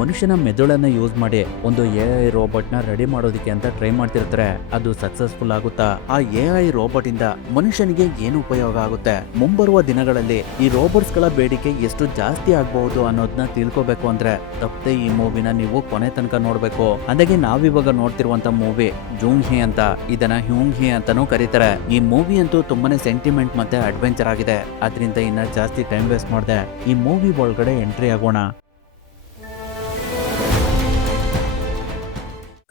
ಮನುಷ್ಯನ ಮೆದುಳನ್ನ ಯೂಸ್ ಮಾಡಿ ಒಂದು AI ರೋಬೋಟ್ ನ ರೆಡಿ ಮಾಡೋದಕ್ಕೆ ಅಂತ ಟ್ರೈ ಮಾಡ್ತಿರ್ತಾರೆ. ಅದು ಸಕ್ಸಸ್ಫುಲ್ ಆಗುತ್ತಾ? ಆ AI ರೋಬೋಟ್ ಇಂದ ಮನುಷ್ಯನಿಗೆ ಏನು ಉಪಯೋಗ ಆಗುತ್ತೆ? ಮುಂಬರುವ ದಿನಗಳಲ್ಲಿ ಈ ರೋಬೋಟ್ಸ್ ಗಳ ಬೇಡಿಕೆ ಎಷ್ಟು ಜಾಸ್ತಿ ಆಗಬಹುದು ಅನ್ನೋದನ್ನ ತಿಳ್ಕೋಬೇಕು ಅಂದ್ರೆ ತಪ್ಪದೆ ಈ ಮೂವಿನ ನೀವು ಕೊನೆ ತನಕ ನೋಡ್ಬೇಕು. ಅಂದಾಗೆ ನಾವಿವಾಗ ನೋಡ್ತಿರುವಂತ ಮೂವಿ ಜೂಂಗ್ ಹಿ ಅಂತ, ಇದನ್ನ ಹ್ಯೂಂಗ್ ಹಿ ಅಂತಾನೂ ಕರೀತಾರೆ. ಈ ಮೂವಿ ಅಂತೂ ತುಂಬಾನೇ ಸೆಂಟಿಮೆಂಟ್ ಮತ್ತೆ ಅಡ್ವೆಂಚರ್ ಆಗಿದೆ. ಅದರಿಂದ ಇನ್ನ ಜಾಸ್ತಿ ಟೈಮ್ ವೇಸ್ಟ್ ಮಾಡದೆ ಈ ಮೂವಿ ಒಳಗಡೆ ಎಂಟ್ರಿ ಆಗೋಣ.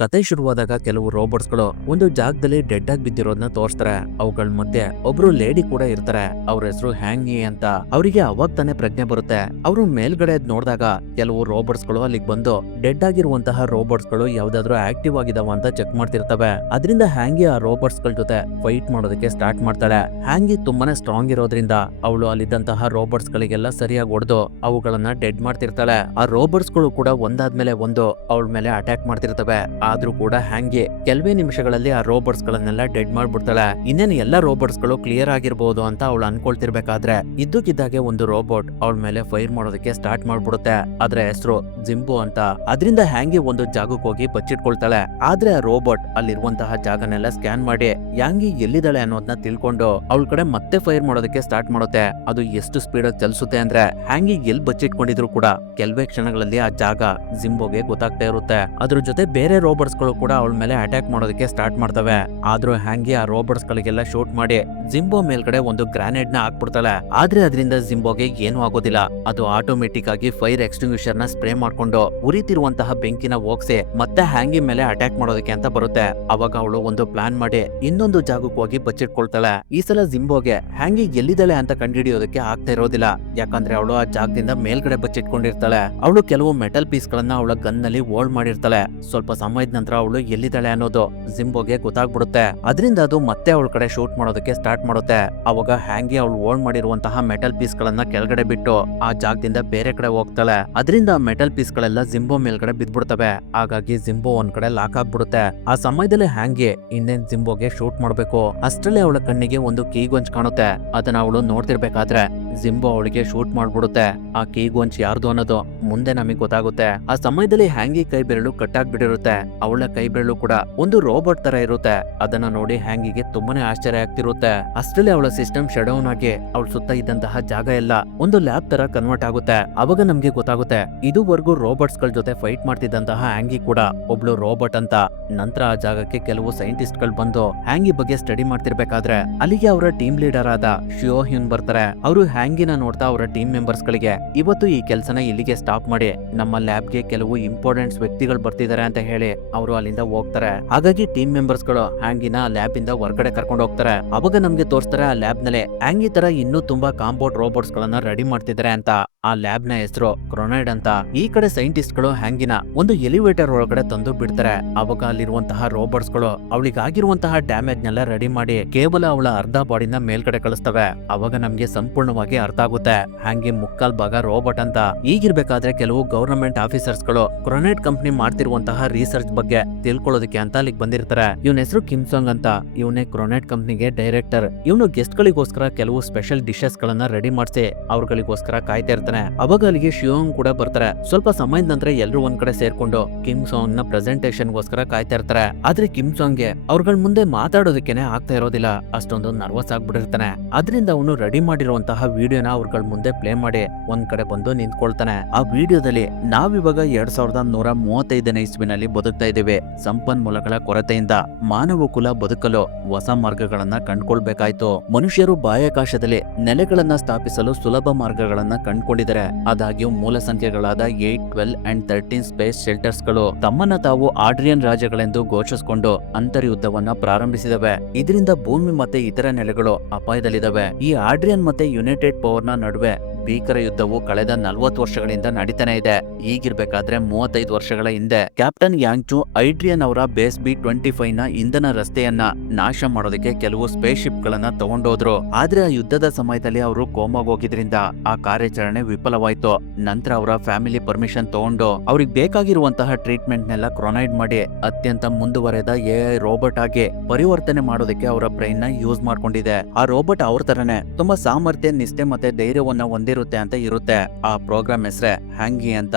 ಕತೆ ಶುರುವಾದಾಗ ಕೆಲವು ರೋಬೋಟ್ಸ್ಗಳು ಒಂದು ಜಾಗದಲ್ಲಿ ಡೆಡ್ ಆಗಿ ಬಿದ್ದಿರೋದನ್ನ ತೋರಿಸ್ತಾರೆ. ಅವುಗಳ ಮಧ್ಯೆ ಒಬ್ರು ಲೇಡಿ ಕೂಡ ಇರ್ತಾರೆ. ಅವ್ರ ಹೆಸರು ಹ್ಯಾಂಗಿ ಅಂತ. ಅವರಿಗೆ ಅವಾಗ ತಾನೇ ಪ್ರಜ್ಞೆ ಬರುತ್ತೆ. ಅವರು ಮೇಲ್ಗಡೆ ನೋಡಿದಾಗ ಕೆಲವು ರೋಬೋಟ್ಸ್ಗಳು ಅಲ್ಲಿಗೆ ಬಂದು ಡೆಡ್ ಆಗಿರುವಂತಹ ರೋಬೋಟ್ಸ್ಗಳು ಯಾವ್ದಾದ್ರು ಆಕ್ಟಿವ್ ಆಗಿದಾವ ಅಂತ ಚೆಕ್ ಮಾಡ್ತಿರ್ತವೆ. ಅದರಿಂದ ಹ್ಯಾಂಗಿ ಆ ರೋಬೋಟ್ಸ್ಗಳ ಜೊತೆ ಫೈಟ್ ಮಾಡೋದಕ್ಕೆ ಸ್ಟಾರ್ಟ್ ಮಾಡ್ತಾಳೆ. ಹ್ಯಾಂಗಿ ತುಂಬಾನೇ ಸ್ಟ್ರಾಂಗ್ ಇರೋದ್ರಿಂದ ಅವಳು ಅಲ್ಲಿದ್ದಂತಹ ರೋಬೋಟ್ಸ್ ಗಳಿಗೆಲ್ಲ ಸರಿಯಾಗಿ ಹೊಡೆದು ಅವುಗಳನ್ನ ಡೆಡ್ ಮಾಡ್ತಿರ್ತಾಳೆ. ಆ ರೋಬೋಟ್ಸ್ಗಳು ಕೂಡ ಒಂದಾದ್ಮೇಲೆ ಒಂದು ಅವಳ ಮೇಲೆ ಅಟ್ಯಾಕ್ ಮಾಡ್ತಿರ್ತವೆ. ಆದ್ರೂ ಕೂಡ ಹ್ಯಾಂಗಿ ಕೆಲವೇ ನಿಮಿಷಗಳಲ್ಲಿ ಆ ರೋಬೋಟ್ಸ್ ಗಳನ್ನೆಲ್ಲ ಡೆಡ್ ಮಾಡ್ಬಿಡ್ತಾಳೆ. ಇನ್ನೇನು ಎಲ್ಲಾ ರೋಬೋಟ್ಸ್ ಗಳು ಕ್ಲಿಯರ್ ಆಗಿರ್ಬೋದು ಅಂತ ಅವಳು ಅನ್ಕೊಳ್ತಿರ್ಬೇಕಾದ್ರೆ ಇದ್ದಕ್ಕಿದ್ದಾಗೆ ಒಂದು ರೋಬೋಟ್ ಅವಳ ಮೇಲೆ ಫೈರ್ ಮಾಡೋದಕ್ಕೆ ಸ್ಟಾರ್ಟ್ ಮಾಡ್ಬಿಡುತ್ತೆ. ಅದ್ರ ಹೆಸರು ಜಿಂಬು ಅಂತ. ಅದರಿಂದ ಹ್ಯಾಂಗಿ ಒಂದು ಜಾಗಕ್ಕೆ ಹೋಗಿ ಬಚ್ಚಿಟ್ಕೊಳ್ತಾಳೆ. ಆದ್ರೆ ಆ ರೋಬೋಟ್ ಅಲ್ಲಿರುವಂತಹ ಜಾಗನೆಲ್ಲ ಸ್ಕ್ಯಾನ್ ಮಾಡಿ ಹ್ಯಾಂಗಿ ಎಲ್ಲಿದ್ದಾಳೆ ಅನ್ನೋದನ್ನ ತಿಳ್ಕೊಂಡು ಅವಳ ಕಡೆ ಮತ್ತೆ ಫೈರ್ ಮಾಡೋದಕ್ಕೆ ಸ್ಟಾರ್ಟ್ ಮಾಡುತ್ತೆ. ಅದು ಎಷ್ಟು ಸ್ಪೀಡ್ ಆಗಿ ಚಲಿಸುತ್ತೆ ಅಂದ್ರೆ ಹ್ಯಾಂಗಿ ಎಲ್ಲಿ ಬಚ್ಚಿಟ್ಕೊಂಡಿದ್ರು ಕೂಡ ಕೆಲವೇ ಕ್ಷಣಗಳಲ್ಲಿ ಆ ಜಾಗ ಜಿಂಬೋಗೆ ಗೊತ್ತಾಗ್ತಾ ಇರುತ್ತೆ. ಅದ್ರ ಜೊತೆ ಬೇರೆ ರೋಬೋಟ್ಸ್ ಗಳು ಕೂಡ ಅವಳ ಮೇಲೆ ಅಟ್ಯಾಕ್ ಮಾಡೋದಕ್ಕೆ ಸ್ಟಾರ್ಟ್ ಮಾಡ್ತವೆ. ಆದ್ರೂ ಹ್ಯಾಂಗಿ ಆ ರೋಬೋಟ್ಸ್ ಗಳಿಗೆಲ್ಲ ಶೂಟ್ ಮಾಡಿ ಜಿಂಬೋ ಮೇಲ್ಗಡೆ ಒಂದು ಗ್ರಾನೇಡ್ ನ ಹಾಕ್ಬಿಡ್ತಾಳೆ. ಆದ್ರೆ ಅದರಿಂದ ಜಿಂಬೋಗೆ ಏನು ಆಗೋದಿಲ್ಲ. ಅದು ಆಟೋಮೆಟಿಕ್ ಆಗಿ ಫೈರ್ ಎಕ್ಸ್ಟಿಂಗ್ವಿಷರ್ ನ ಸ್ಪ್ರೇ ಮಾಡ್ಕೊಂಡು ಉರಿತಿರುವಂತಹ ಬೆಂಕಿನ ಹೋಗ್ಸಿ ಮತ್ತೆ ಹ್ಯಾಂಗಿ ಮೇಲೆ ಅಟ್ಯಾಕ್ ಮಾಡೋದಕ್ಕೆ ಅಂತ ಬರುತ್ತೆ. ಅವಾಗ ಅವಳು ಒಂದು ಪ್ಲಾನ್ ಮಾಡಿ ಇನ್ನೊಂದು ಜಾಗಕ್ಕೆ ಹೋಗಿ ಬಚ್ಚಿಟ್ಕೊಳ್ತಾಳೆ. ಈ ಸಲ ಜಿಂಬೋಗೆ ಹ್ಯಾಂಗಿ ಎಲ್ಲಿದ್ದಾಳೆ ಅಂತ ಕಂಡುಹಿಡಿಯೋದಕ್ಕೆ ಆಗ್ತಾ ಇರೋದಿಲ್ಲ. ಯಾಕಂದ್ರೆ ಅವಳು ಆ ಜಾಗದಿಂದ ಮೇಲ್ಗಡೆ ಬಚ್ಚಿಟ್ಕೊಂಡಿರ್ತಾಳೆ. ಅವಳು ಕೆಲವು ಮೆಟಲ್ ಪೀಸ್ ಗಳನ್ನ ಅವಳ ಗನ್ ನಲ್ಲಿ ಹೋಲ್ಡ್ ಮಾಡಿರ್ತಾಳೆ. ಸ್ವಲ್ಪ ಸಮಯದ ನಂತರ ಅವಳು ಎಲ್ಲಿದ್ದಾಳೆ ಅನ್ನೋದು ಜಿಂಬೋಗೆ ಗೊತ್ತಾಗ್ಬಿಡುತ್ತೆ. ಅದರಿಂದ ಅದು ಮತ್ತೆ ಅವಳ ಕಡೆ ಶೂಟ್ ಮಾಡೋದಕ್ಕೆ ಸ್ಟಾರ್ಟ್ ಮಾಡುತ್ತೆ. ಅವಾಗ ಹ್ಯಾಂಗಿ ಅವಳು ಹೋಲ್ಡ್ ಮಾಡಿರುವಂತಹ ಮೆಟಲ್ ಪೀಸ್ ಗಳನ್ನ ಕೆಳಗಡೆ ಬಿಟ್ಟು ಆ ಜಾಗದಿಂದ ಬೇರೆ ಕಡೆ ಹೋಗ್ತಾಳೆ. ಅದರಿಂದ ಮೆಟಲ್ ಪೀಸ್ ಗಳೆಲ್ಲ ಜಿಂಬೋ ಮೇಲ್ಗಡೆ ಬಿದ್ಬಿಡ್ತವೆ. ಹಾಗಾಗಿ ಜಿಂಬೋ ಒಂದ್ ಕಡೆ ಲಾಕ್ ಆಗ್ಬಿಡುತ್ತೆ. ಆ ಸಮಯದಲ್ಲಿ ಹ್ಯಾಂಗಿ ಇನ್ನೇನ್ ಜಿಂಬೋಗೆ ಶೂಟ್ ಮಾಡ್ಬೇಕು. ಅಷ್ಟರಲ್ಲಿ ಅವಳ ಕಣ್ಣಿಗೆ ಒಂದು ಕೀಗೊಂಚ್ ಕಾಣುತ್ತೆ. ಅದನ್ನ ಅವಳು ನೋಡ್ತಿರ್ಬೇಕಾದ್ರೆ ಜಿಂಬೋ ಅವಳಿಗೆ ಶೂಟ್ ಮಾಡ್ಬಿಡುತ್ತೆ. ಆ ಕೀಗೊಂಚ್ ಯಾರ್ದು ಅನ್ನೋದು ಮುಂದೆ ನಮಗೆ ಗೊತ್ತಾಗುತ್ತೆ. ಆ ಸಮಯದಲ್ಲಿ ಹ್ಯಾಂಗಿ ಕೈ ಬೆರಳು ಕಟ್ಟಾಗ್ಬಿಟ್ಟಿರುತ್ತೆ. ಅವಳ ಕೈ ಬೆರಳು ಕೂಡ ಒಂದು ರೋಬೋಟ್ ತರ ಇರುತ್ತೆ. ಅದನ್ನ ನೋಡಿ ಹ್ಯಾಂಗಿಗೆ ತುಂಬಾನೇ ಆಶ್ಚರ್ಯ ಆಗ್ತಿರುತ್ತೆ. ಅಷ್ಟರಲ್ಲಿ ಅವಳ ಸಿಸ್ಟಮ್ ಶಟ್ ಡೌನ್ ಆಗಿ ಅವಳ ಸುತ್ತ ಇದ್ದಂತಹ ಜಾಗ ಎಲ್ಲ ಒಂದು ಲ್ಯಾಬ್ ತರ ಕನ್ವರ್ಟ್ ಆಗುತ್ತೆ. ಅವಾಗ ನಮ್ಗೆ ಗೊತ್ತಾಗುತ್ತೆ ಇದುವರೆಗೂ ರೋಬೋಟ್ಸ್ ಗಳ ಜೊತೆ ಫೈಟ್ ಮಾಡ್ತಿದ್ದಂತಹ ಹ್ಯಾಂಗಿ ಕೂಡ ಒಬ್ಳು ರೋಬೋಟ್ ಅಂತ. ನಂತರ ಆ ಜಾಗಕ್ಕೆ ಕೆಲವು ಸೈಂಟಿಸ್ಟ್ ಗಳು ಬಂದು ಹ್ಯಾಂಗಿ ಬಗ್ಗೆ ಸ್ಟಡಿ ಮಾಡ್ತಿರ್ಬೇಕಾದ್ರೆ ಅಲ್ಲಿಗೆ ಅವರ ಟೀಮ್ ಲೀಡರ್ ಆದ ಶಿಯೋ ಹ್ಯೂನ್ ಬರ್ತಾರೆ. ಅವರು ಹ್ಯಾಂಗಿನ ನೋಡ್ತಾ ಅವರ ಟೀಮ್ ಮೆಂಬರ್ಸ್ ಗಳಿಗೆ ಇವತ್ತು ಈ ಕೆಲಸನ ಇಲ್ಲಿಗೆ ಸ್ಟಾಪ್ ಮಾಡಿ ನಮ್ಮ ಲ್ಯಾಬ್ಗೆ ಕೆಲವು ಇಂಪಾರ್ಟೆಂಟ್ ವ್ಯಕ್ತಿಗಳು ಬರ್ತಿದ್ದಾರೆ ಅಂತ ಹೇಳಿ ಅವರು ಅಲ್ಲಿಂದ ಹೋಗ್ತಾರೆ. ಹಾಗಾಗಿ ಟೀಮ್ ಮೆಂಬರ್ಸ್ ಗಳು ಹ್ಯಾಂಗಿನ ಲ್ಯಾಬ್ ಇಂದ ಹೊರಗಡೆ ಕರ್ಕೊಂಡು ಹೋಗ್ತಾರೆ. ಅವಾಗ ನಮ್ಗೆ ತೋರಿಸ್ತಾರೆ ಆ ಲ್ಯಾಬ್ ನಲ್ಲಿ ಹ್ಯಾಂಗಿ ತರ ಇನ್ನೂ ತುಂಬಾ ಕಾಂಪೌಂಡ್ ರೋಬೋಟ್ಸ್ ಗಳನ್ನ ರೆಡಿ ಮಾಡ್ತಿದ್ದಾರೆ ಅಂತ. ಆ ಲ್ಯಾಬ್ ನ ಹೆಸರು ಕ್ರೊನೈಡ್ ಅಂತ. ಈ ಕಡೆ ಸೈಂಟಿಸ್ಟ್ ಗಳು ಹ್ಯಾಂಗಿನ ಒಂದು ಎಲಿವೇಟರ್ ಒಳಗಡೆ ತಂದು ಬಿಡ್ತಾರೆ. ಅವಾಗ ಅಲ್ಲಿರುವಂತಹ ರೋಬೋಟ್ಸ್ ಗಳು ಅವಳಿಗಾಗಿರುವಂತಹ ಡ್ಯಾಮೇಜ್ ನೆಲ್ಲ ರೆಡಿ ಮಾಡಿ ಕೇವಲ ಅವಳ ಅರ್ಧ ಬಾಡಿನ ಮೇಲ್ಗಡೆ ಕಳಿಸ್ತವೆ. ಅವಾಗ ನಮ್ಗೆ ಸಂಪೂರ್ಣವಾಗಿ ಅರ್ಥ ಆಗುತ್ತೆ ಹ್ಯಾಂಗಿ ಮುಕ್ಕಾಲ್ ಭಾಗ ರೋಬೋಟ್ ಅಂತ. ಈಗಿರ್ಬೇಕಾದ್ರೆ ಕೆಲವು ಗವರ್ನಮೆಂಟ್ ಆಫೀಸರ್ಸ್ ಗಳು ಕ್ರೊನೈಡ್ ಕಂಪನಿ ಮಾಡ್ತಿರುವಂತಹ ರಿಸರ್ಚ್ ಬಗ್ಗೆ ತಿಳ್ಕೊಳ್ಳೋದಕ್ಕೆ ಅಂತ ಅಲ್ಲಿಗೆ ಬಂದಿರ್ತಾರೆ. ಇವನ ಹೆಸರು ಕಿಮ್ ಸಾಂಗ್ ಅಂತ. ಇವನೇ ಕ್ರೊನೈಡ್ ಕಂಪನಿಗೆ ಡೈರೆಕ್ಟರ್. ಇವನು ಗೆಸ್ಟ್ ಗಳಿಗೋಸ್ಕರ ಕೆಲವು ಸ್ಪೆಷಲ್ ಡಿಶಸ್ ಗಳನ್ನ ರೆಡಿ ಮಾಡಿಸಿ ಅವ್ರಗಳಿಗೋಸ್ಕರ ಕಾಯ್ತಾ ಇರ್ತಾನೆ. ಅವಾಗ ಅಲ್ಲಿಗೆ ಶಿಯೋಂಗ್ ಕೂಡ ಬರ್ತಾರೆ. ಸ್ವಲ್ಪ ಸಮಯದ ನಂತರ ಎಲ್ಲರೂ ಒಂದ್ ಕಡೆ ಸೇರ್ಕೊಂಡು ಕಿಮ್ ಸಾಂಗ್ ನ ಪ್ರೆಸೆಂಟೇಶನ್ ಗೋಸ್ಕರ ಕಾಯ್ತಾ ಇರ್ತಾರೆ. ಆದ್ರೆ ಕಿಮ್ ಸಾಂಗ್ ಗೆ ಅವ್ರಗಳ ಮುಂದೆ ಮಾತಾಡೋದಕ್ಕೇನೆ ಆಗ್ತಾ ಇರೋದಿಲ್ಲ. ಅಷ್ಟೊಂದು ನರ್ವಸ್ ಆಗ್ಬಿಟ್ಟಿರ್ತಾನೆ. ಅದರಿಂದ ಅವನು ರೆಡಿ ಮಾಡಿರುವಂತಹ ವಿಡಿಯೋನ ಅವ್ರಗಳ ಮುಂದೆ ಪ್ಲೇ ಮಾಡಿ ಒಂದ್ ಕಡೆ ಬಂದು ನಿಂತ್ಕೊಳ್ತಾನೆ. ಆ ವಿಡಿಯೋದಲ್ಲಿ ನಾವಿವಾಗ 2135ನೇ ಇಸ್ವಿನಲ್ಲಿ ಬದುಕ್ತಾ ಇದ್ದೀವಿ. ಸಂಪನ್ಮೂಲಗಳ ಕೊರತೆಯಿಂದ ಮಾನವ ಕುಲ ಬದುಕಲು ಹೊಸ ಮಾರ್ಗಗಳನ್ನ ಕಂಡುಕೊಳ್ಬೇಕಾಯ್ತು. ಮನುಷ್ಯರು ಬಾಹ್ಯಾಕಾಶದಲ್ಲಿ ನೆಲೆಗಳನ್ನ ಸ್ಥಾಪಿಸಲು ಸುಲಭ ಮಾರ್ಗಗಳನ್ನ ಕಂಡುಕೊಂಡಿದ್ದಾರೆ. ಆದಾಗ್ಯೂ ಮೂಲ ಸಂಖ್ಯೆಗಳಾದ 8, 12 and 13 ಸ್ಪೇಸ್ ಶೆಲ್ಟರ್ಸ್ ಗಳು ತಮ್ಮನ್ನ ತಾವು ಆಡ್ರಿಯನ್ ರಾಜ್ಯಗಳೆಂದು ಘೋಷಿಸಿಕೊಂಡು ಅಂತರ್ಯುದ್ಧವನ್ನ ಪ್ರಾರಂಭಿಸಿದವೆ. ಇದರಿಂದ ಭೂಮಿ ಮತ್ತೆ ಇತರ ನೆಲೆಗಳು ಅಪಾಯದಲ್ಲಿದ್ದಾವೆ. ಈ ಆಡ್ರಿಯನ್ ಮತ್ತೆ ಯುನೈಟೆಡ್ ಪವರ್ ನ ನಡುವೆ ಭೀಕರ ಯುದ್ಧವು ಕಳೆದ 40 ವರ್ಷಗಳಿಂದ ನಡೀತಾನೆ ಇದೆ. ಈಗಿರ್ಬೇಕಾದ್ರೆ 35 ವರ್ಷಗಳ ಹಿಂದೆ ಕ್ಯಾಪ್ಟನ್ ಯಾಂಗ್ಚು ಐಡ್ರಿಯನ್ ಅವರ ಬೇಸ್ B-25 ನ ಇಂಧನ ರಸ್ತೆಯನ್ನ ನಾಶ ಮಾಡೋದಕ್ಕೆ ಕೆಲವು ಸ್ಪೇಸ್ ಶಿಪ್ ಗಳನ್ನ ತಗೊಂಡೋದ್ರು. ಆದ್ರೆ ಆ ಯುದ್ಧದ ಸಮಯದಲ್ಲಿ ಅವರು ಕೋಮಾಗ ಹೋಗಿದ್ರಿಂದ ಆ ಕಾರ್ಯಾಚರಣೆ ವಿಫಲವಾಯ್ತು. ನಂತರ ಅವರ ಫ್ಯಾಮಿಲಿ ಪರ್ಮಿಷನ್ ತಗೊಂಡು ಅವ್ರಿಗೆ ಬೇಕಾಗಿರುವಂತಹ ಟ್ರೀಟ್ಮೆಂಟ್ ನೆಲ್ಲ ಕ್ರೊನೈಡ್ ಮಾಡಿ ಅತ್ಯಂತ ಮುಂದುವರೆದ AI ರೋಬೋಟ್ ಆಗಿ ಪರಿವರ್ತನೆ ಮಾಡೋದಕ್ಕೆ ಅವರ ಬ್ರೈನ್ ನ ಯೂಸ್ ಮಾಡ್ಕೊಂಡಿದೆ. ಆ ರೋಬೋಟ್ ಅವ್ರ ತರನೇ ತುಂಬಾ ಸಾಮರ್ಥ್ಯ, ನಿಷ್ಠೆ ಮತ್ತೆ ಧೈರ್ಯವನ್ನ ಹೊಂದಿರುತ್ತೆ ಅಂತ ಇರುತ್ತೆ. ಆ ಪ್ರೋಗ್ರಾಮ್ ಹೆಸರೇ ಹ್ಯಾಂಗಿ ಅಂತ.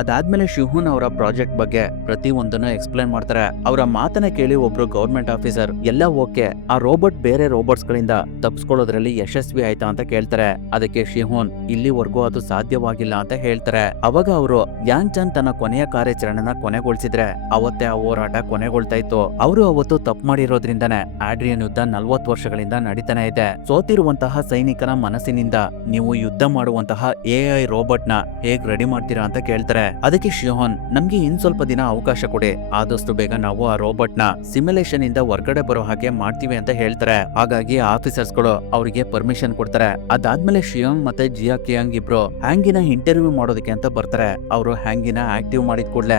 ಅದಾದ್ಮೇಲೆ ಶಿಹುನ್ ಅವರ ಪ್ರಾಜೆಕ್ಟ್ ಬಗ್ಗೆ ಪ್ರತಿ ಒಂದನ್ನು ಎಕ್ಸ್ಪ್ಲೈನ್ ಮಾಡ್ತಾರೆ. ಅವರ ಮಾತನ್ನ ಕೇಳಿ ಒಬ್ರು ಗೌರ್ಮೆಂಟ್ ಆಫೀಸರ್ ಎಲ್ಲ ಓಕೆ, ಆ ರೋಬೋಟ್ ಬೇರೆ ರೋಬೋಟ್ಸ್ ಗಳಿಂದ ತಪ್ಪಿಸ್ಕೊಳ್ಳೋದ್ರಲ್ಲಿ ಯಶಸ್ವಿ ಆಯ್ತಾ ಅಂತ ಕೇಳ್ತಾರೆ. ಅದಕ್ಕೆ ಶಿಹುನ್ ಇಲ್ಲಿವರೆಗೂ ಅದು ಸಾಧ್ಯವಾಗಿಲ್ಲ ಅಂತ ಹೇಳ್ತಾರೆ. ಅವಾಗ ಅವರು ಯಾಂಗ್ ಚನ್ ತನ್ನ ಕೊನೆಯ ಕಾರ್ಯಾಚರಣೆನ ಕೊನೆಗೊಳಿಸಿದ್ರೆ ಅವತ್ತೇ ಆ ಹೋರಾಟ ಕೊನೆಗೊಳ್ತಾ ಇತ್ತು. ಅವರು ಅವತ್ತು ತಪ್ಪು ಮಾಡಿರೋದ್ರಿಂದಾನೆ ಆಡ್ರಿಯನ್ ಯುದ್ಧ 40 ವರ್ಷಗಳಿಂದ ನಡೀತಾನೆ ಇದೆ. ಸೋತಿರುವಂತಹ ಸೈನಿಕನ ಮನಸ್ಸಿನಿಂದ ನೀವು ಯುದ್ಧ ಮಾಡುವಂತಹ AI ರೋಬೋಟ್ ನ ಹೇಗ್ ರೆಡಿ ಮಾಡ್ತೀರಾ ಅಂತ ಕೇಳ್ತಾರೆ. ಅದಕ್ಕೆ ಶಿಹುನ್ ನಮ್ಗೆ ಇನ್ ಸ್ವಲ್ಪ ದಿನ ಅವಕಾಶ ಕೊಡಿ, ಆದಷ್ಟು ಬೇಗ ನಾವು ಆ ರೋಬೋಟ್ ನ ಸಿಮ್ಯುಲೇಷನ್ ಇಂದ ಹೊರಗಡೆ ಬರೋ ಹಾಗೆ ಮಾಡ್ತೀವಿ ಅಂತ ಹೇಳ್ತಾರೆ. ಹಾಗಾಗಿ ಆಫೀಸರ್ಸ್ ಗಳು ಅವರಿಗೆ ಪರ್ಮಿಷನ್ ಕೊಡ್ತಾರೆ. ಅದಾದ್ಮೇಲೆ ಶಿಯೋಂಗ್ ಮತ್ತೆ ಜಿಯಾ ಕಿಯಾಂಗ್ ಇಬ್ರು ಹ್ಯಾಂಗಿನ ಇಂಟರ್ವ್ಯೂ ಮಾಡೋದಕ್ಕೆ ಅಂತ ಬರ್ತಾರೆ. ಅವರು ಹ್ಯಾಂಗಿನ ಆಕ್ಟಿವ್ ಮಾಡಿದ ಕೂಡಲೇ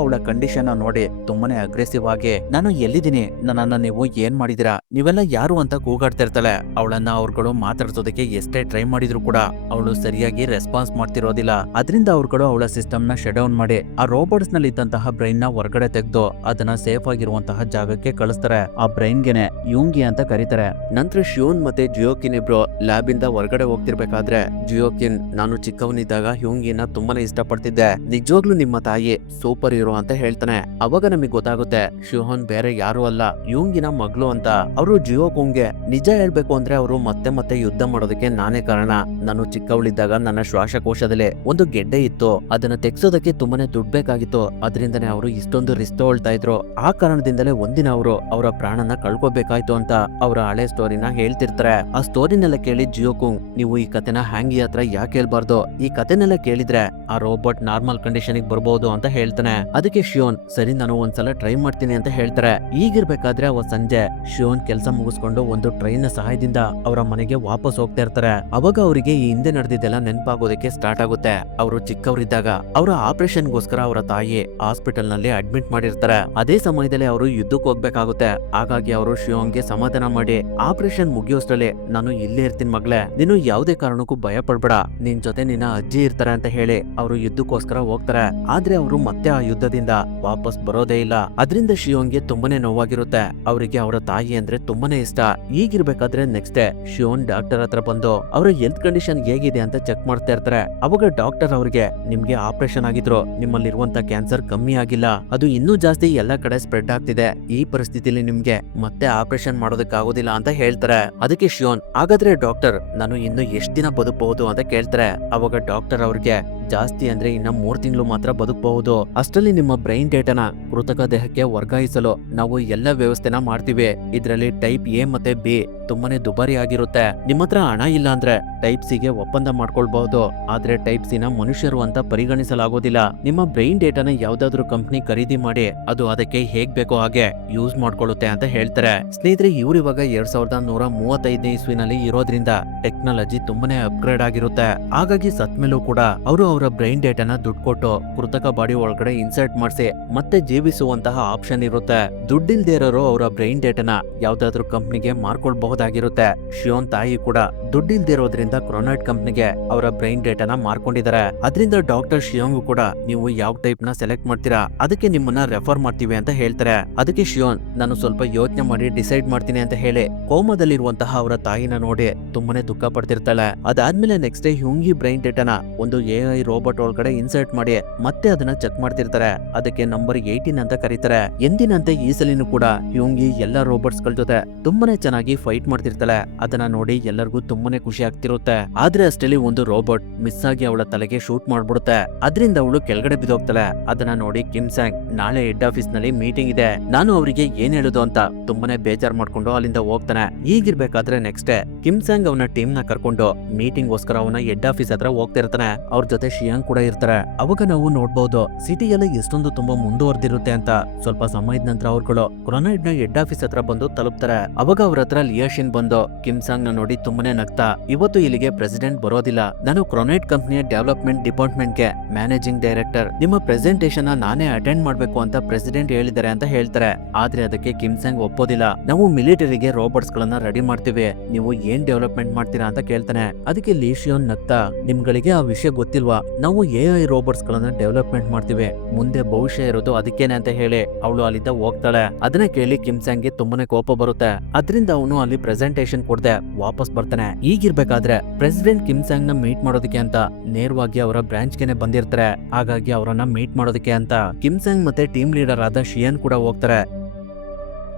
ಅವಳ ಕಂಡೀಷನ್ ನೋಡಿ ತುಂಬಾನೇ ಅಗ್ರೆಸಿವ್ ಆಗಿ ನಾನು ಎಲ್ಲಿದ್ದೀನಿ, ನನ್ನನ್ನ ನೀವು ಏನ್ ಮಾಡಿದಿರಾ, ನೀವೆಲ್ಲ ಯಾರು ಅಂತ ಕೂಗಾಡ್ತಾ ಇರ್ತಾಳೆ. ಅವಳನ್ನ ಅವ್ರುಗಳು ಮಾತಾಡ್ಸೋದಕ್ಕೆ ಎಷ್ಟೇ ಟ್ರೈ ಮಾಡಿದ್ರು ಕೂಡ ಅವಳು ಸರಿಯಾಗಿ ರೆಸ್ಪಾನ್ಸ್ ಮಾಡ್ತಿರೋದಿಲ್ಲ. ಅದರಿಂದ ಅವ್ರುಗಳು ಅವಳ ಸಿಸ್ಟಮ್ ನ ಶಟ್ ಡೌನ್ ಮಾಡಿ ಆ ರೋಬೋಟ್ಸ್ ನಲ್ಲಿ ಇದ್ದಂತಹ ಬ್ರೈನ್ ನ ಹೊರಗಡೆ ತೆಗೆದು ಅದನ್ನ ಸೇಫ್ ಆಗಿರುವಂತಹ ಜಾಗಕ್ಕೆ ಕಳಿಸ್ತಾರೆ. ಆ ಬ್ರೈನ್ ಗೆನೆ ಯೂಂಗಿ ಅಂತ ಕರೀತಾರೆ. ನಂತರ ಶಿಯೋನ್ ಮತ್ತೆ ಜಿಯೋಕಿನ್ ಇಬ್ರು ಲ್ಯಾಬ್ ಇಂದ ಹೊರಗಡೆ ಹೋಗ್ತಿರ್ಬೇಕಾದ್ರೆ ಜಿಯೋಕಿನ್ ನಾನು ಚಿಕ್ಕವನಿದ್ದಾಗ ಹ್ಯೂಂಗಿನ ತುಂಬಾನೇ ಇಷ್ಟಪಡ್ತಿದ್ದೆ, ನಿಜವಾಗ್ಲೂ ನಿಮ್ಮ ತಾಯಿ ಸೂಪರ್ ಹೀರೋ ಅಂತ ಹೇಳ್ತಾನೆ. ಅವಾಗ ನಮಗೆ ಗೊತ್ತಾಗುತ್ತೆ ಶಿಯೋನ್ ಬೇರೆ ಯಾರು ಅಲ್ಲ, ಹ್ಯೂಂಗಿನ ಮಗಳು ಅಂತ. ಅವರು ಜಿಯೋಕುಂಗೆ ನಿಜ ಹೇಳ್ಬೇಕು ಅಂದ್ರೆ ಅವರು ಮತ್ತೆ ಮತ್ತೆ ಯುದ್ಧ ಮಾಡೋದಕ್ಕೆ ನಾನೇ ಕಾರಣ. ನಾನು ಚಿಕ್ಕವಳಿದ್ದಾಗ ನನ್ನ ಶ್ವಾಸಕೋಶದಲ್ಲಿ ಒಂದು ಗೆಡ್ಡೆ ಇತ್ತು, ಅದನ್ನ ತೆಗ್ಸೋದಕ್ಕೆ ತುಂಬಾನೇ ದುಡ್ಡು ಬೇಕಾಗಿತ್ತು. ಅದರಿಂದನೇ ಅವರು ಇಷ್ಟೊಂದು ರಿಸ್ಕ್ ತಗೊಳ್ತಾ ಇದ್ರು. ಆ ಕಾರಣದಿಂದಲೇ ಒಂದಿನ ಅವರು ಅವರ ಪ್ರಾಣನ ಕಳ್ಕೊಬೇಕಾಯ್ತು ಅಂತ ಅವರ ಹಳೆ ಸ್ಟೋರಿನ ಹೇಳ್ತಿರ್ತಾರೆ. ಆ ಸ್ಟೋರಿನೆಲ್ಲ ಕೇಳಿ ಜಿಯೋಕುಂಗ್ ನೀವು ಈ ಕತೆನ ಹ್ಯಾಂಗಿ ಹತ್ರ ಯಾಕೆ ಹೇಳ್ಬಾರ್ದು, ಈ ಕತೆನೆಲ್ಲ ಕೇಳಿದ್ರೆ ಆ ರೋಬೋಟ್ ನಾರ್ಮಲ್ ಕಂಡೀಷನ್ ಬರ್ಬೋದು ಅಂತ ಹೇಳ್ತಾನೆ. ಅದಕ್ಕೆ ಶಿಯೋನ್ ಸರಿ ನಾನು ಒಂದ್ಸಲ ಟ್ರೈ ಮಾಡ್ತೀನಿ ಅಂತ ಹೇಳ್ತಾರೆ. ಈಗಿರ್ಬೇಕಾದ್ರೆ ಅವ ಸಂಜೆ ಶಿಯೋನ್ ಕೆಲಸ ಮುಗಿಸ್ಕೊಂಡು ಒಂದು ಟ್ರೈನ್ ನ ಸಹಾಯದಿಂದ ಅವರ ಮನೆಗೆ ವಾಪಸ್ ಹೋಗ್ತಾ ಇರ್ತಾರೆ. ಅವಾಗ ಅವರಿಗೆ ಈ ಹಿಂದೆ ನಡೆದಿದ್ದೆಲ್ಲ ನೆನಪಾಗೋದಕ್ಕೆ ಸ್ಟಾರ್ಟ್ ಆಗುತ್ತೆ. ಅವರು ಚಿಕ್ಕವರಿದ್ದಾಗ ಅವರ ಆಪರೇಷನ್ಗೋಸ್ಕರ ಅವರ ತಾಯಿ ಹಾಸ್ಪಿಟಲ್ ನಲ್ಲಿ ಅಡ್ಮಿಟ್ ಮಾಡಿರ್ತಾರೆ. ಅದೇ ಸಮಯದಲ್ಲಿ ಅವರು ಯುದ್ಧಕ್ಕೆ ಹೋಗ್ಬೇಕಾಗುತ್ತೆ. ಹಾಗಾಗಿ ಅವರು ಶಿಯೋನ್ಗೆ ಸಮಾಧಾನ ಮಾಡಿ ಆಪರೇಷನ್ ಮುಗಿಯೋಷ್ಟರಲ್ಲಿ ನಾನು ಇಲ್ಲೇ ಇರ್ತೀನಿ ಮಗ್ಳೆ, ನೀನು ಯಾವುದೇ ಕಾರಣಕ್ಕೂ ಭಯ ಪಡ್ಬೇಡ, ನಿನ್ ಜೊತೆ ನಿನ್ನ ಅಜ್ಜಿ ಇರ್ತಾರೆ ಅಂತ ಹೇಳಿ ಅವರು ಯುದ್ಧಕ್ಕೋಸ್ಕರ ಹೋಗ್ತಾರೆ. ಆದ್ರೆ ಅವರು ಮತ್ತೆ ಆ ಯುದ್ಧದಿಂದ ವಾಪಸ್ ಬರೋದೇ ಇಲ್ಲ. ಅದರಿಂದ ಶಿಯೋನ್ಗೆ ತುಂಬಾನೇ ನೋವಾಗಿರುತ್ತೆ. ಅವರಿಗೆ ಅವರ ತಾಯಿ ಅಂದ್ರೆ ತುಂಬಾನೇ ಇಷ್ಟ. ಈಗಿರ್ಬೇಕಾದ್ರೆ ನೆಕ್ಸ್ಟ್ ಡೇ ಶಿಯೋನ್ ಡಾಕ್ಟರ್ ಹತ್ರ ಬಂದು ಅವರ ಹೆಲ್ತ್ ಕಂಡೀಷನ್ ಹೇಗಿದೆ ಅಂತ ಚೆಕ್ ಮಾಡ್ತಾ ಇರ್ತಾರೆ. ಅವಾಗ ಡಾಕ್ಟರ್ ಅವ್ರಿಗೆ ನಿಮ್ಗೆ ಆಪರೇಷನ್ ಆಗಿದ್ರು, ನಿಮ್ಮಲ್ಲಿರುವಂತ ಕ್ಯಾನ್ಸರ್ ಕಮ್ಮಿ ಆಗಿಲ್ಲ, ಅದು ಇನ್ನೂ ಜಾಸ್ತಿ ಎಲ್ಲ ಕಡೆ ಸ್ಪ್ರೆಡ್ ಆಗ್ತಿದೆ. ಈ ಪರಿಸ್ಥಿತಿಲಿ ನಿಮ್ಗೆ ಮತ್ತೆ ಆಪರೇಷನ್ ಮಾಡೋದಕ್ಕಾಗೋದಿಲ್ಲ ಅಂತ ಹೇಳ್ತಾರೆ. ಅದಕ್ಕೆ ಶಿಯೋನ್ ಹಾಗಾದ್ರೆ ಡಾಕ್ಟರ್ ನಾನು ಇನ್ನು ಎಷ್ಟು ದಿನ ಬದುಕಬಹುದು ಅಂತ ಕೇಳ್ತಾರೆ. ಅವಾಗ ಡಾಕ್ಟರ್ ಅವ್ರಿಗೆ ಜಾಸ್ತಿ ಅಂದ್ರೆ ಇನ್ನ 3 ತಿಂಗಳು ಮಾತ್ರ ಬದುಕಬಹುದು, ಅಷ್ಟರಲ್ಲಿ ನಿಮ್ಮ ಬ್ರೈನ್ ಡೇಟಾನ ಕೃತಕ ದೇಹಕ್ಕೆ ವರ್ಗಾಯಿಸಲು ನಾವು ಎಲ್ಲ ವ್ಯವಸ್ಥೆನ ಮಾಡ್ತೀವಿ. ಇದರಲ್ಲಿ ಟೈಪ್ ಎ ಮತ್ತೆ ಬಿ ತುಂಬಾನೇ ದುಬಾರಿ ಆಗಿರುತ್ತೆ. ನಿಮ್ಮ ಹತ್ರ ಹಣ ಇಲ್ಲ ಅಂದ್ರೆ ಟೈಪ್ ಸಿ ಗೆ ಒಪ್ಪಂದ ಮಾಡ್ಕೊಳ್ಬಹುದು, ಆದ್ರೆ ಟೈಪ್ ಸಿ ನ ಮನುಷ್ಯರು ಅಂತ ಪರಿಗಣಿಸಲಾಗೋದಿಲ್ಲ. ನಿಮ್ಮ ಬ್ರೈನ್ ಡೇಟಾನ ಯಾವ್ದಾದ್ರು ಕಂಪ್ನಿ ಖರೀದಿ ಮಾಡಿ ಅದು ಅದಕ್ಕೆ ಹೇಗ್ ಬೇಕೋ ಹಾಗೆ ಯೂಸ್ ಮಾಡ್ಕೊಳ್ಳುತ್ತೆ ಅಂತ ಹೇಳ್ತಾರೆ. ಸ್ನೇಹಿತರೆ ಇವ್ರು ಇವಾಗ 2135 ಇಸ್ವಿನಲ್ಲಿ ಇರೋದ್ರಿಂದ ಟೆಕ್ನಾಲಜಿ ತುಂಬಾನೇ ಅಪ್ಗ್ರೇಡ್ ಆಗಿರುತ್ತೆ. ಹಾಗಾಗಿ ಸತ್ಮೇಲೂ ಕೂಡ ಅವರು ಅವರ ಬ್ರೈನ್ ಡೇಟಾನ ದುಡ್ಡು ಕೊಟ್ಟು ಕೃತಕ ಬಾಡಿ ಒಳಗಡೆ ಇನ್ಸರ್ಟ್ ಮಾಡಿಸಿ ಮತ್ತೆ ಜೀವಿಸುವಂತಹ ಆಪ್ಷನ್ ಇರುತ್ತೆ. ದುಡ್ಡಿಲ್ದೇ ಇರೋರು ಅವರ ಬ್ರೈನ್ ಡೇಟಾನ ಯಾವ್ದಾದ್ರು ಕಂಪ್ನಿಗೆ ಮಾರ್ಕೊಳ್ಬಹುದಾಗಿರುತ್ತೆ. ಶಿಯೋನ್ ತಾಯಿ ಕೂಡ ದುಡ್ಡಿಲ್ದೇ ಇರೋದ್ರಿಂದ ಕ್ರೋನಾಯ್ಡ್ ಕಂಪ್ನಿಗೆ ಅವರ ಬ್ರೈನ್ ಡೇಟಾನ ಮಾರ್ಕೊಂಡಿದ್ದಾರೆ. ಅದರಿಂದ ಡಾಕ್ಟರ್ ಶಿಯೋಂಗ್ ಕೂಡ ನೀವು ಯಾವ ಟೈಪ್ ನ ಸೆಲೆಕ್ಟ್ ಮಾಡ್ತೀರಾ ಅದಕ್ಕೆ ನಿಮ್ಮನ್ನ ರೆಫರ್ ಮಾಡ್ತೀವಿ ಅಂತ ಹೇಳ್ತಾರೆ. ಅದಕ್ಕೆ ಶಿಯೋನ್ ನಾನು ಸ್ವಲ್ಪ ಯೋಚನೆ ಮಾಡಿ ಡಿಸೈಡ್ ಮಾಡ್ತೀನಿ ಅಂತ ಹೇಳಿ ಕೋಮದಲ್ಲಿರುವಂತಹ ಅವರ ತಾಯಿನ ನೋಡಿ ತುಂಬಾನೇ ದುಃಖ ಪಡ್ತಿರ್ತಾಳೆ. ಅದಾದ್ಮೇಲೆ ನೆಕ್ಸ್ಟ್ ಡೇ ಹ್ಯೂಂಗಿ ಬ್ರೈನ್ ಡೇಟಾನ ಒಂದು AI ರೋಬೋಟ್ ಒಳಗಡೆ ಇನ್ಸರ್ಟ್ ಮಾಡಿ ಮತ್ತೆ ಅದನ್ನ ಚೆಕ್ ಮಾಡ್ತಿರ್ತಾರೆ. ಅದಕ್ಕೆ ನಂಬರ್ 18 ಅಂತ ಕರೀತಾರೆ. ಎಂದಿನಂತೆ ಈ ಸಲಿನೂ ಕೂಡ ಹ್ಯೂಂಗಿ ಎಲ್ಲಾ ರೋಬೋಟ್ಸ್ ಗಳ ಜೊತೆ ತುಂಬಾನೇ ಚೆನ್ನಾಗಿ ಫೈಟ್ ಮಾಡ್ತಿರ್ತಾಳೆ. ಅದನ್ನ ನೋಡಿ ಎಲ್ಲರಿಗೂ ತುಂಬಾನೇ ಖುಷಿ ಆಗ್ತಿರುತ್ತೆ. ಆದ್ರೆ ಅಷ್ಟರಲ್ಲಿ ಒಂದು ರೋಬೋಟ್ ಮಿಸ್ ಆಗಿ ಅವಳ ತಲೆಗೆ ಶೂಟ್ ಮಾಡ್ಬಿಡುತ್ತೆ. ಅದರಿಂದ ಅವಳು ಕೆಳಗಡೆ ಬಿದ್ದೋಗ್ತಾಳೆ. ಅದನ್ನ ನೋಡಿ ಕಿಮ್ ಸ್ಯಾಂಗ್ ನಾಳೆ ಹೆಡ್ ಆಫೀಸ್ ನಲ್ಲಿ ಮೀಟಿಂಗ್ ಇದೆ, ನಾನು ಅವರಿಗೆ ಏನ್ ಹೇಳುದು ಅಂತ ತುಂಬಾನೇ ಬೇಜಾರ್ ಮಾಡ್ಕೊಂಡು ಅಲ್ಲಿಂದ ಹೋಗ್ತಾನೆ. ಈಗಿರ್ಬೇಕಾದ್ರೆ ನೆಕ್ಸ್ಟ್ ಡೇ ಕಿಮ್ ಸ್ಯಾಂಗ್ ಅವನ ಟೀಮ್ ನ ಕರ್ಕೊಂಡು ಮೀಟಿಂಗ್ ಗೋಸ್ಕರ ಅವನ ಹೆಡ್ ಆಫೀಸ್ ಹತ್ರ ಹೋಗ್ತಿರ್ತಾನೆ. ಅವ್ರ ಜೊತೆ ಶಿಯಾಂಗ್ ಕೂಡ ಇರ್ತಾರೆ. ಅವಾಗ ನಾವು ನೋಡ್ಬಹುದು ಸಿಟಿ ಎಲ್ಲ ಎಷ್ಟೊಂದು ತುಂಬಾ ಮುಂದುವರೆದಿರುತ್ತೆ ಅಂತ. ಸ್ವಲ್ಪ ಸಮಯದ ನಂತರ ಅವ್ರುಗಳು ಕ್ರೋನಾಯ್ಡ್ ನ ಹೆಡ್ ಆಫೀಸ್ ಹತ್ರ ಬಂದು ತಲುಪ್ತಾರೆ. ಅವಾಗ ಅವ್ರ ಹತ್ರ ಲಿಯಾಶಿನ್ ಬಂದು ಕಿಮ್ ಸಾಂಗ್ ನ ನೋಡಿ ತುಂಬಾನೇ ನಗ್ತಾ ಇವತ್ತು ಇಲ್ಲಿಗೆ ಪ್ರೆಸಿಡೆಂಟ್ ಬರೋದಿಲ್ಲ, ನಾನು ಕ್ರೋನಾಯ್ಡ್ ಕಂಪನಿಯ ಡೆವಲಪ್ಮೆಂಟ್ ಡಿಪಾರ್ಟ್ಮೆಂಟ್ ಗೆ ಮ್ಯಾನೇಜಿಂಗ್ ಡೈರೆಕ್ಟರ್, ನಿಮ್ಮ ಪ್ರೆಸೆಂಟೇಷನ್ ನಾನೇ ಅಟೆಂಡ್ ಮಾಡ್ಬೇಕು ಅಂತ ಪ್ರೆಸಿಡೆಂಟ್ ಹೇಳಿದ್ದಾರೆ ಅಂತ ಹೇಳ್ತಾರೆ. ಆದ್ರೆ ಅದಕ್ಕೆ ಕಿಮ್ ಸಾಂಗ್ ಒಪ್ಪೋದಿಲ್ಲ. ನಾವು ಮಿಲಿಟರಿಗೆ ರೋಬೋಟ್ಸ್ ಗಳನ್ನ ರೆಡಿ ಮಾಡ್ತೀವಿ, ನೀವು ಏನ್ ಡೆವಲಪ್ಮೆಂಟ್ ಮಾಡ್ತೀರಾ ಅಂತ ಕೇಳ್ತಾನೆ. ಅದಕ್ಕೆ ಲಿಶಿಯೋನ್ ನಗ್ತಾ ನಿಮ್ಗಳಿಗೆ ಆ ವಿಷಯ ಗೊತ್ತಿಲ್ವಾ, ನಾವು AI ರೋಬೋಟ್ಸ್ ಗಳನ್ನ ಡೆವಲಪ್ಮೆಂಟ್ ಮಾಡ್ತೀವಿ, ಮುಂದೆ ಭವಿಷ್ಯ ಇರೋದು ಅದಕ್ಕೇನೆ ಅಂತ ಹೇಳಿ ಅವಳು ಅಲ್ಲಿಂದ ಹೋಗ್ತಾಳೆ. ಅದನ್ನ ಕೇಳಿ ಕಿಮ್ ಸ್ಯಾಂಗ್ ಗೆ ತುಂಬಾನೇ ಕೋಪ ಬರುತ್ತೆ. ಅದರಿಂದ ಅವನು ಅಲ್ಲಿ ಪ್ರೆಸೆಂಟೇಷನ್ ಕೊಡದೆ ವಾಪಸ್ ಬರ್ತಾನೆ. ಈಗಿರ್ಬೇಕಾದ್ರೆ ಪ್ರೆಸಿಡೆಂಟ್ ಕಿಮ್ ಸ್ಯಾಂಗ್ ನ ಮೀಟ್ ಮಾಡೋದಕ್ಕೆ ಅಂತ ನೇರವಾಗಿ ಅವರ ಬ್ರಾಂಚ್ ಗೆನೆ ಬಂದಿರ್ತಾರೆ. ಇರ್ತಾರೆ. ಹಾಗಾಗಿ ಅವರನ್ನ ಮೀಟ್ ಮಾಡೋದಕ್ಕೆ ಅಂತ ಕಿಮ್ ಸಂಗ್ ಮತ್ತೆ ಟೀಮ್ ಲೀಡರ್ ಆದ ಶಿಯನ್ ಕೂಡ ಹೋಗ್ತಾರೆ.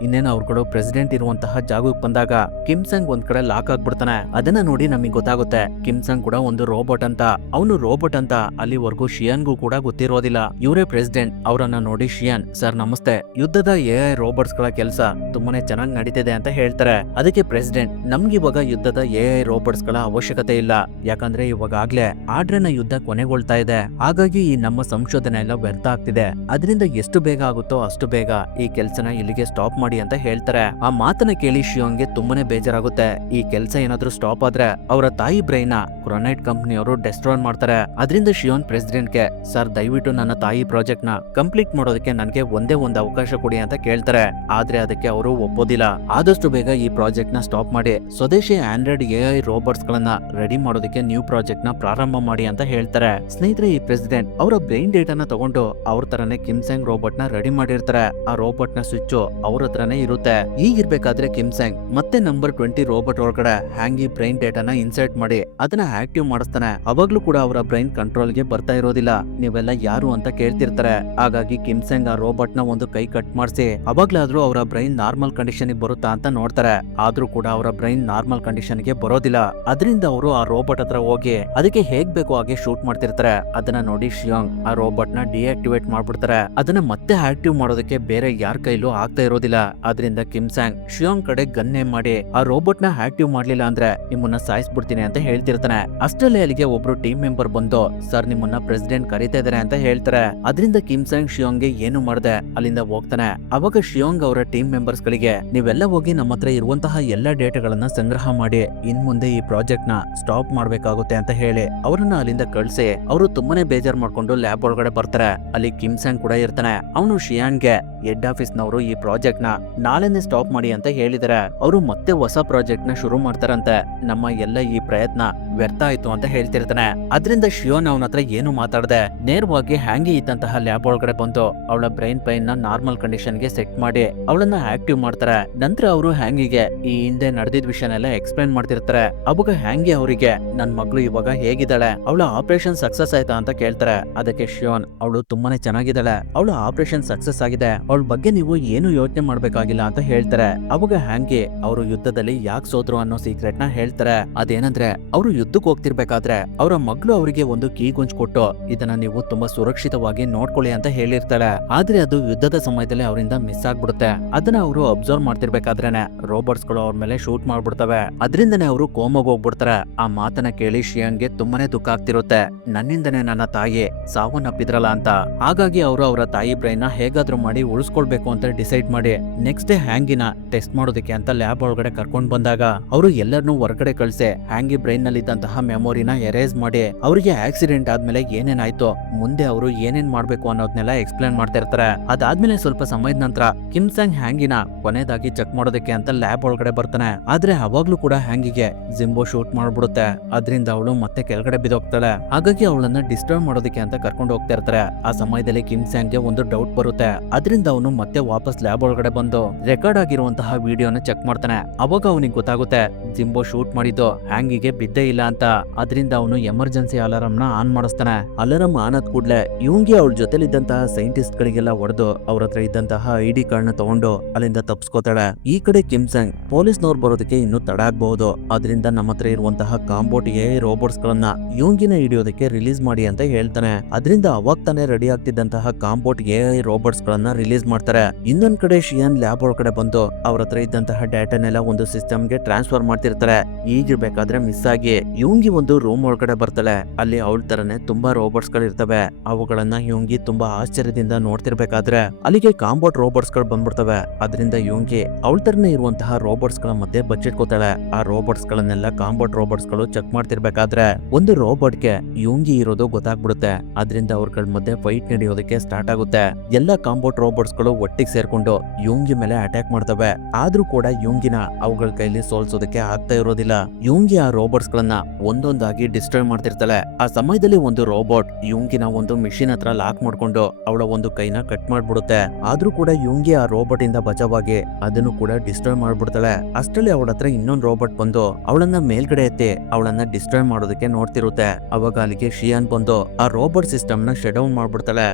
ಇನ್ನೇನು ಅವ್ರುಗಳು ಪ್ರೆಸಿಡೆಂಟ್ ಇರುವಂತಹ ಜಾಗಕ್ಕೆ ಬಂದಾಗ ಕಿಮ್ ಸಂಗ್ ಒಂದ್ ಕಡೆ ಲಾಕ್ ಆಗ್ಬಿಡ್ತಾನೆ. ಅದನ್ನ ನೋಡಿ ನಮಗೆ ಗೊತ್ತಾಗುತ್ತೆ ಕಿಮ್ ಸಂಗ್ ಕೂಡ ಒಂದು ರೋಬೋಟ್ ಅಂತ. ಅವನು ರೋಬೋಟ್ ಅಂತ ಅಲ್ಲಿವರೆಗೂ ಶಿಯನ್ಗೂ ಕೂಡ ಗೊತ್ತಿರೋದಿಲ್ಲ. ಇವರೇ ಪ್ರೆಸಿಡೆಂಟ್. ಅವರನ್ನ ನೋಡಿ ಶಿಯನ್, ಸರ್ ನಮಸ್ತೆ, ಯುದ್ಧದ AI ರೋಬೋಟ್ಸ್ ಗಳ ಕೆಲಸ ತುಂಬಾನೇ ಚೆನ್ನಾಗಿ ನಡೀತಿದೆ ಅಂತ ಹೇಳ್ತಾರೆ. ಅದಕ್ಕೆ ಪ್ರೆಸಿಡೆಂಟ್, ನಮ್ಗೆ ಇವಾಗ ಯುದ್ಧದ AI ರೋಬೋಟ್ಸ್ ಗಳ ಅವಶ್ಯಕತೆ ಇಲ್ಲ, ಯಾಕಂದ್ರೆ ಇವಾಗಲೇ ಆಡ್ರೆನ ಯುದ್ಧ ಕೊನೆಗೊಳ್ತಾ ಇದೆ. ಹಾಗಾಗಿ ಈ ನಮ್ಮ ಸಂಶೋಧನೆ ಎಲ್ಲ ವ್ಯರ್ಥ ಆಗ್ತಿದೆ. ಅದರಿಂದ ಎಷ್ಟು ಬೇಗ ಆಗುತ್ತೋ ಅಷ್ಟು ಬೇಗ ಈ ಕೆಲಸನ ಇಲ್ಲಿಗೆ ಸ್ಟಾಪ್ ಮಾಡಿ ಅಂತ ಹೇಳ್ತಾರೆ. ಆ ಮಾತನ್ನ ಕೇಳಿ ಶಿಯೋನ್ಗೆ ತುಂಬಾನೇ ಬೇಜಾರಾಗುತ್ತೆ. ಈ ಕೆಲಸ ಏನಾದ್ರೂ ಸ್ಟಾಪ್ ಆದ್ರೆ ಅವರ ತಾಯಿ ಬ್ರೈನ್ ಕ್ರೊನೈಟ್ ಕಂಪನಿಯವರು ಡೆಸ್ಟ್ರಾಯ್ ಮಾಡ್ತಾರೆ. ಅದರಿಂದ ಶಿಯೋನ್ ಪ್ರೆಸಿಡೆಂಟ್ಗೆ, ಸರ್ ದಯವಿಟ್ಟು ನನ್ನ ತಾಯಿ ಪ್ರಾಜೆಕ್ಟ್ ನ ಕಂಪ್ಲೀಟ್ ಮಾಡೋದಕ್ಕೆ ನನಗೆ ಒಂದೇ ಒಂದು ಅವಕಾಶ ಕೊಡಿ ಅಂತ ಕೇಳ್ತಾರೆ. ಆದ್ರೆ ಅದಕ್ಕೆ ಅವರು ಒಪ್ಪೋದಿಲ್ಲ. ಆದಷ್ಟು ಬೇಗ ಈ ಪ್ರಾಜೆಕ್ಟ್ ನ ಸ್ಟಾಪ್ ಮಾಡಿ ಸ್ವದೇಶಿ ಆಂಡ್ರಾಯ್ಡ್ AI ರೋಬೋಟ್ಸ್ ಗಳನ್ನ ರೆಡಿ ಮಾಡೋದಕ್ಕೆ ನ್ಯೂ ಪ್ರಾಜೆಕ್ಟ್ ನ ಪ್ರಾರಂಭ ಮಾಡಿ ಅಂತ ಹೇಳ್ತಾರೆ. ಸ್ನೇಹಿತರೆ, ಈ ಪ್ರೆಸಿಡೆಂಟ್ ಅವರ ಬ್ರೈನ್ ಡೇಟಾನ ತಗೊಂಡು ಅವ್ರ ತರನೇ ಕಿಮ್ ಸಂಗ್ ರೋಬೋಟ್ ನ ರೆಡಿ ಮಾಡಿರ್ತಾರೆ. ಆ ರೋಬೋಟ್ ನ ಸ್ವಿಚ್ ಅವ್ರ ಹತ್ರನೇ ಇರುತ್ತೆ. ಈಗಿರ್ಬೇಕಾದ್ರೆ ಕಿಮ್ ಸಂಗ್ ಮತ್ತೆ ನಂಬರ್ 20 ರೋಬೋಟ್ ಒಳಗಡೆ ಹ್ಯಾಂಗಿ ಬ್ರೈನ್ ಡೇಟಾನ ಇನ್ಸರ್ಟ್ ಮಾಡಿ ಅದನ್ನ ಆಕ್ಟಿವ್ ಮಾಡಿಸ್ತಾನೆ. ಅವಾಗ್ಲೂ ಕೂಡ ಅವರ ಬ್ರೈನ್ ಕಂಟ್ರೋಲ್ ಗೆ ಬರ್ತಾ ಇರೋದಿಲ್ಲ. ನೀವೆಲ್ಲ ಯಾರು ಅಂತ ಕೇಳ್ತಿರ್ತಾರೆ. ಹಾಗಾಗಿ ಕಿಮ್ ಸಂಗ್ ಆ ರೋಬೋಟ್ ನ ಒಂದು ಕೈ ಕಟ್ ಮಾಡಿಸಿ ಅವಾಗ್ಲಾದ್ರೂ ಅವರ ಬ್ರೈನ್ ನಾರ್ಮಲ್ ಕಂಡೀಷನ್ ಬರುತ್ತಾ ಅಂತ ನೋಡ್ತಾರೆ. ಆದ್ರೂ ಕೂಡ ಅವರ ಬ್ರೈನ್ ನಾರ್ಮಲ್ ಕಂಡೀಷನ್ ಗೆ ಬರೋದಿಲ್ಲ. ಅದರಿಂದ ಅವರು ಆ ರೋಬೋಟ್ ಹತ್ರ ಹೋಗಿ ಅದಕ್ಕೆ ಹೇಗ್ ಬೇಕೋ ಹಾಗೆ ಶೂಟ್ ಮಾಡ್ತಿರ್ತಾರೆ. ಅದನ್ನ ನೋಡಿ ಶಿಯೋಂಗ್ ಆ ರೋಬೋಟ್ ನ ಡಿಆಕ್ಟಿವೇಟ್ ಮಾಡ್ಬಿಡ್ತಾರೆ. ಅದನ್ನ ಮತ್ತೆ ಆಕ್ಟಿವ್ ಮಾಡೋದಕ್ಕೆ ಬೇರೆ ಯಾರ ಕೈಲೂ ಆಗ್ತಾ ಇರೋದಿಲ್ಲ. ಅದರಿಂದ ಕಿಮ್ ಸಂಗ್ ಶಿಯೋಂಗ್ ಕಡೆ ಗನ್ನೆ ಮಾಡಿ ಆ ರೋಬೋಟ್ ನ ಆಕ್ಟಿವ್ ಮಾಡ್ಲಿಲ್ಲ ಅಂದ್ರೆ ನಿಮ್ಮನ್ನ ಸಾಯಿಸ್ಬಿಡ್ತೀನಿ ಅಂತ ಹೇಳ್ತಿರ್ತಾನೆ. ಅಷ್ಟರಲ್ಲಿ ಅಲ್ಲಿಗೆ ಒಬ್ರು ಟೀಮ್ ಮೆಂಬರ್ ಬಂದು, ಸರ್ ನಿಮ್ಮನ್ನ ಪ್ರೆಸಿಡೆಂಟ್ ಕರೀತಾ ಇದಾರೆ ಅಂತ ಹೇಳ್ತಾರೆ. ಅದರಿಂದ ಕಿಮ್ ಸಂಗ್ ಶಿಯೋಂಗ್ಗೆ ಏನು ಮಾಡದೆ ಅಲ್ಲಿಂದ ಹೋಗ್ತಾನೆ. ಅವಾಗ ಶಿಯೋಂಗ್ ಅವರ ಟೀಮ್ ಮೆಂಬರ್ಸ್ ಗಳಿಗೆ, ನೀವೆಲ್ಲ ಹೋಗಿ ನಮ್ಮ ಹತ್ರ ಇರುವಂತಹ ಎಲ್ಲ ಡೇಟಾಗಳನ್ನ ಸಂಗ್ರಹ ಮಾಡಿ ಇನ್ ಮುಂದೆ ಈ ಪ್ರಾಜೆಕ್ಟ್ ನ ಸ್ಟಾಪ್ ಮಾಡ್ಬೇಕಾಗುತ್ತೆ ಅಂತ ಹೇಳಿ ಅವರನ್ನ ಅಲ್ಲಿಂದ ಕಳ್ಸಿ ಅವರು ತುಂಬಾನೇ ಬೇಜಾರ್ ಮಾಡ್ಕೊಂಡು ಲ್ಯಾಬ್ ಒಳಗಡೆ ಬರ್ತಾರೆ. ಅಲ್ಲಿ ಕಿಮ್ ಸಂಗ್ ಕೂಡ ಇರ್ತಾನೆ. ಅವನು ಶಿಯಾನ್ಗೆ ಹೆಡ್ ಆಫೀಸ್ ನವರು ಈ ಪ್ರಾಜೆಕ್ಟ್ ನ ನಾಳೆನೆ ಸ್ಟಾಪ್ ಮಾಡಿ ಅಂತ ಹೇಳಿದಾರೆ. ಅವರು ಮತ್ತೆ ಹೊಸ ಪ್ರಾಜೆಕ್ಟ್ ನ ಶುರು ಮಾಡ್ತಾರಂತೆ. ನಮ್ಮ ಎಲ್ಲ ಈ ಪ್ರಯತ್ನ ವ್ಯರ್ಥ ಆಯ್ತು ಅಂತ ಹೇಳ್ತಿರ್ತಾನೆ. ಅದರಿಂದ ಶಿಯೋನ್ ಅವನ ಹತ್ರ ಏನು ಮಾತಾಡದೆ ನೇರವಾಗಿ ಹ್ಯಾಂಗಿ ಇದ್ದಂತಹ ಲ್ಯಾಬ್ ಒಳಗಡೆ ಬಂದು ಅವಳ ಬ್ರೈನ್ ಪೈನ್ ನ ನಾರ್ಮಲ್ ಕಂಡೀಷನ್ ಗೆ ಸೆಟ್ ಮಾಡಿ ಅವಳನ್ನ ಆಕ್ಟಿವ್ ಮಾಡ್ತಾರೆ. ನಂತರ ಅವರು ಹ್ಯಾಂಗಿಗೆ ಈ ಹಿಂದೆ ನಡೆದಿದ್ದ ವಿಷಯನೆಲ್ಲ ಎಕ್ಸ್ಪ್ಲೈನ್ ಮಾಡ್ತಿರ್ತಾರೆ. ಅವಾಗ ಹ್ಯಾಂಗಿ ಅವರಿಗೆ, ನನ್ ಮಗಳು ಇವಾಗ ಹೇಗಿದ್ದಾಳೆ, ಅವಳ ಆಪರೇಷನ್ ಸಕ್ಸಸ್ ಆಯ್ತಾ ಅಂತ ಕೇಳ್ತಾರೆ. ಅದಕ್ಕೆ ಶಿಯೋನ್, ಅವಳು ತುಂಬಾನೇ ಚೆನ್ನಾಗಿದ್ದಾಳೆ, ಅವಳ ಆಪರೇಷನ್ ಸಕ್ಸಸ್ ಆಗಿದೆ, ಅವಳ ಬಗ್ಗೆ ನೀವು ಏನು ಯೋಚನೆ ಮಾಡ್ಬೇಕಾಗಿಲ್ಲ ಅಂತ ಹೇಳ್ತಾರೆ. ಅವಾಗ ಹ್ಯಾಂಗಿ ಅವರು ಯುದ್ಧದಲ್ಲಿ ಯಾಕೆ ಸೋತ್ರು ಅನ್ನೋ ಸೀಕ್ರೆಟ್ ನ ಹೇಳ್ತಾರೆ. ಅದೇನಂದ್ರೆ ಅವರು ಯುದ್ಧಕ್ಕೆ ಹೋಗ್ತಿರ್ಬೇಕಾದ್ರೆ ಅವರ ಮಗಳು ಅವರಿಗೆ ಒಂದು ಕೀ ಗುಂಚ್ ಕೊಟ್ಟು ಇದನ್ನ ನೀವು ತುಂಬಾ ಸುರಕ್ಷಿತವಾಗಿ ನೋಡ್ಕೊಳ್ಳಿ ಅಂತ ಹೇಳಿರ್ತಾಳೆ. ಆದ್ರೆ ಅದು ಯುದ್ಧದ ಸಮಯದಲ್ಲಿ ಅವರಿಂದ ಮಿಸ್ ಆಗ್ಬಿಡುತ್ತೆ. ಅದನ್ನ ಅವರು ಅಬ್ಸರ್ವ್ ಮಾಡ್ತಿರ್ಬೇಕಾದ್ರೇನೆ ರೋಬೋಟ್ಸ್ ಗಳು ಅವ್ರ ಮೇಲೆ ಶೂಟ್ ಮಾಡ್ಬಿಡ್ತವೆ. ಅದರಿಂದನೇ ಅವರು ಕೋಮಾಗ ಹೋಗ್ಬಿಡ್ತಾರೆ. ಆ ಮಾತನ್ನ ಕೇಳಿ ಶಿಯನ್ಗೆ ತುಂಬಾನೇ ದುಃಖ ಆಗ್ತಿರುತ್ತೆ. ನನ್ನಿಂದನೇ ನನ್ನ ತಾಯಿ ಸಾವನ್ನಪ್ಪಿದ್ರಲ್ಲ ಅಂತ. ಹಾಗಾಗಿ ಅವರು ಅವರ ತಾಯಿ ಬ್ರೈನ್ ನ ಹೇಗಾದ್ರೂ ಮಾಡಿ ಉಳಿಸ್ಕೊಳ್ಬೇಕು ಅಂತ ಡಿಸೈಡ್ ಮಾಡಿ ನೆಕ್ಸ್ಟ್ ಡೇ ಹ್ಯಾಂಗಿನ ಟೆಸ್ಟ್ ಮಾಡೋದಕ್ಕೆ ಅಂತ ಲ್ಯಾಬ್ ಒಳಗಡೆ ಕರ್ಕೊಂಡ್ ಬಂದಾಗ ಅವರು ಎಲ್ಲರನ್ನೂ ಹೊರಗಡೆ ಕಳ್ಸಿ ಹ್ಯಾಂಗಿ ಬ್ರೈನ್ ನಲ್ಲಿ ಇದ್ದಂತಹ ಮೆಮೊರಿನ ಎರೇಸ್ ಮಾಡಿ ಅವರಿಗೆ ಆಕ್ಸಿಡೆಂಟ್ ಆದ್ಮೇಲೆ ಏನೇನಾಯ್ತು, ಮುಂದೆ ಅವರು ಏನೇನ್ ಮಾಡ್ಬೇಕು ಅನ್ನೋದನ್ನೆಲ್ಲ ಎಕ್ಸ್ಪ್ಲೇನ್ ಮಾಡ್ತಾ ಇರ್ತಾರೆ. ಅದಾದ್ಮೇಲೆ ಸ್ವಲ್ಪ ಸಮಯದ ನಂತರ ಕಿಮ್ ಸಂಗ್ ಹ್ಯಾಂಗಿನ ಕೊನೆದಾಗಿ ಚೆಕ್ ಮಾಡೋದಕ್ಕೆ ಅಂತ ಲ್ಯಾಬ್ ಒಳಗಡೆ ಬರ್ತಾನೆ. ಆದ್ರೆ ಅವಾಗ್ಲೂ ಕೂಡ ಹ್ಯಾಂಗಿಗೆ ಜಿಂಬೋ ಶೂಟ್ ಮಾಡ್ಬಿಡುತ್ತೆ. ಅದರಿಂದ ಅವಳು ಮತ್ತೆ ಕೆಳಗಡೆ ಬಿದ್ದೋಗ್ತಾಳೆ. ಹಾಗಾಗಿ ಅವಳನ್ನ ಡಿಸ್ಟರ್ಬ್ ಮಾಡೋದಕ್ಕೆ ಅಂತ ಕರ್ಕೊಂಡು ಹೋಗ್ತಾ ಇರ್ತಾರೆ. ಆ ಸಮಯದಲ್ಲಿ ಕಿಮ್ ಸಂಗ್ಗೆ ಒಂದು ಡೌಟ್ ಬರುತ್ತೆ. ಅದರಿಂದ ಅವನು ಮತ್ತೆ ವಾಪಸ್ ಲ್ಯಾಬ್ ಒಳಗಡೆ ಬಂದು ರೆಕಾರ್ಡ್ ಆಗಿರುವಂತಹ ವಿಡಿಯೋನ ಚೆಕ್ ಮಾಡ್ತಾನೆ. ಅವಾಗ ಅವನಿಗೆ ಗೊತ್ತಾಗುತ್ತೆ ಜಿಂಬೋ ಶೂಟ್ ಮಾಡಿದ್ದು ಹ್ಯಾಂಗಿಗೆ ಬಿದ್ದೇ ಇಲ್ಲ ಅಂತ. ಅದರಿಂದ ಅವನು ಎಮರ್ಜೆನ್ಸಿ ಅಲಾರಂ ನ ಆನ್ ಮಾಡಿಸ್ತಾನೆ. ಅಲಾರಂ ಆನ್ ಆದ ಕೂಡಲೇ ಇವಂಗೆ ಅವಳ ಜೊತೆಲಿದ್ದಂತಹ ಸೈಂಟಿಸ್ಟ್ ಗಳಿಗೆಲ್ಲ ಹೊಡೆದು ಅವ್ರ ಹತ್ರ ಇದ್ದಂತಹ ID ಕಾರ್ಡ್ ನ ತಗೊಂಡು ಅಲ್ಲಿಂದ ತಪ್ಪಿಸ್ಕೋತಾಳೆ. ಈ ಕಡೆ ಕಿಮ್ ಸಂಗ್ ಪೊಲೀಸ್ನವ್ರು ಬರೋದಕ್ಕೆ ಇನ್ನೂ ತಡ ಆಗಬಹುದು. ಅದರಿಂದ ನಮ್ಮ ಹತ್ರ ಇರುವಂತಹ ಕಾಂಬೋಟ್ AI ರೋಬೋಟ್ಸ್ ಗಳನ್ನ ಇವಂಗಿನ ಹಿಡಿಯೋದಕ್ಕೆ ರಿಲೀಸ್ ಮಾಡಿ ಅಂತ ಹೇಳ್ತಾನೆ. ಅದರಿಂದ ಅವಾಗ ತಾನೇ ರೆಡಿ ಆಗ್ತಿದ್ದಂತಹ ಕಾಂಬೋಟ್ AI ರೋಬೋಟ್ಸ್ ಗಳನ್ನ ರಿಲೀಸ್ ಮಾಡ್ತಾರೆ. ಇನ್ನೊಂದ್ ಕಡೆ ಶಿಯಾನ್ ಲ್ಯಾಬ್ ಒಳಗಡೆ ಬಂದು ಅವ್ರ ಹತ್ರ ಇದ್ದಂತಹ ಡೇಟಾನೆಲ್ಲ ಒಂದು ಸಿಸ್ಟಮ್ ಗೆ ಟ್ರಾನ್ಸ್ಫರ್ ಮಾಡ್ತಿರ್ತಾರೆ. ಈಗಿರ್ಬೇಕಾದ್ರೆ ಮಿಸ್ ಆಗಿ ಇವಂಗಿ ಒಂದು ರೂಮ್ ಒಳಗಡೆ ಬರ್ತಾಳೆ. ಅಲ್ಲಿ ಅವಳ ತರನೇ ತುಂಬಾ ರೋಬೋಟ್ಸ್ ಗಳು ಇರ್ತವೆ. ಅವುಗಳನ್ನ ಇವಂಗಿ ತುಂಬಾ ಆಶ್ಚರ್ಯದಿಂದ ನೋಡ್ತಿರ್ಬೇಕಾದ್ರೆ ಅಲ್ಲಿಗೆ ಕಾಂಬೋಟ್ ರೋಬೋಟ್ಸ್ ಗಳು ಬಂದ್ಬಿಡ್ತವೆ. ಅದರಿಂದ ಇವಂಗಿ ಅವಳ ತರನೇ ಇರುವಂತಹ ರೋಬೋಟ್ಸ್ ಗಳ ಮಧ್ಯೆ ಬಚ್ಚಿಟ್ಕೋತಾಳೆ. ಆ ರೋಬೋಟ್ಸ್ ಗಳನ್ನೆಲ್ಲ ಕಾಂಬೋಟ್ ರೋಬೋಟ್ಸ್ ಗಳು ಚೆಕ್ ಮಾಡ್ತಿರ್ಬೇಕಾದ್ರೆ ಒಂದು ರೋಬೋಟ್ ಗೆ ಇವಂಗಿ ಇರೋದು ಗೊತ್ತಾಗ್ಬಿಡುತ್ತೆ. ಅದರಿಂದ ಅವ್ರಗಳ ಮಧ್ಯೆ ಫೈಟ್ ನಡೆಯೋದಕ್ಕೆ ಸ್ಟಾರ್ಟ್ ಆಗುತ್ತೆ. ಎಲ್ಲಾ ಕಾಂಬೋಟ್ ರೋಬೋಟ್ಸ್ ಗಳು ಒಟ್ಟಿಗೆ ಸೇರ್ಕೊಂಡು ಯುಂಗಿ ಮೇಲೆ ಅಟ್ಯಾಕ್ ಮಾಡ್ತವೆ. ಆದ್ರೂ ಕೂಡ ಯುಂಗಿನ ಅವುಗಳ ಕೈಲಿ ಸೋಲ್ಸೋದಕ್ಕೆ ಆಗ್ತಾ ಇರೋದಿಲ್ಲ. ಯುಂಗಿ ಆ ರೋಬೋಟ್ಸ್ ಗಳನ್ನ ಒಂದೊಂದಾಗಿ ಡಿಸ್ಟ್ರಾಯ್ ಮಾಡ್ತಿರ್ತಾಳೆ. ಆ ಸಮಯದಲ್ಲಿ ಒಂದು ರೋಬೋಟ್ ಯುಂಗಿನ ಒಂದು ಮಿಷಿನ್ ಹತ್ರ ಲಾಕ್ ಮಾಡ್ಕೊಂಡು ಅವಳ ಒಂದು ಕೈನ ಕಟ್ ಮಾಡ್ಬಿಡುತ್ತೆ. ಆದ್ರೂ ಕೂಡ ಯುಂಗಿ ಆ ರೋಬೋಟ್ ಇಂದ ಬಚಾವಾಗಿ ಅದನ್ನು ಕೂಡ ಡಿಸ್ಟ್ರಾಯ್ ಮಾಡ್ಬಿಡ್ತಾಳೆ. ಅಷ್ಟರಲ್ಲಿ ಅವಳ ಹತ್ರ ಇನ್ನೊಂದು ರೋಬೋಟ್ ಬಂದು ಅವಳನ್ನ ಮೇಲ್ಗಡೆ ಎತ್ತಿ ಅವಳನ್ನ ಡಿಸ್ಟ್ರಾಯ್ ಮಾಡೋದಕ್ಕೆ ನೋಡ್ತಿರುತ್ತೆ. ಅವಾಗ ಅಲ್ಲಿಗೆ ಶಿಯಾನ್ ಬಂದು ಆ ರೋಬೋಟ್ ಸಿಸ್ಟಮ್ ನ ಶಟ್ ಡೌನ್ ಮಾಡ್ಬಿಡ್ತಾಳೆ.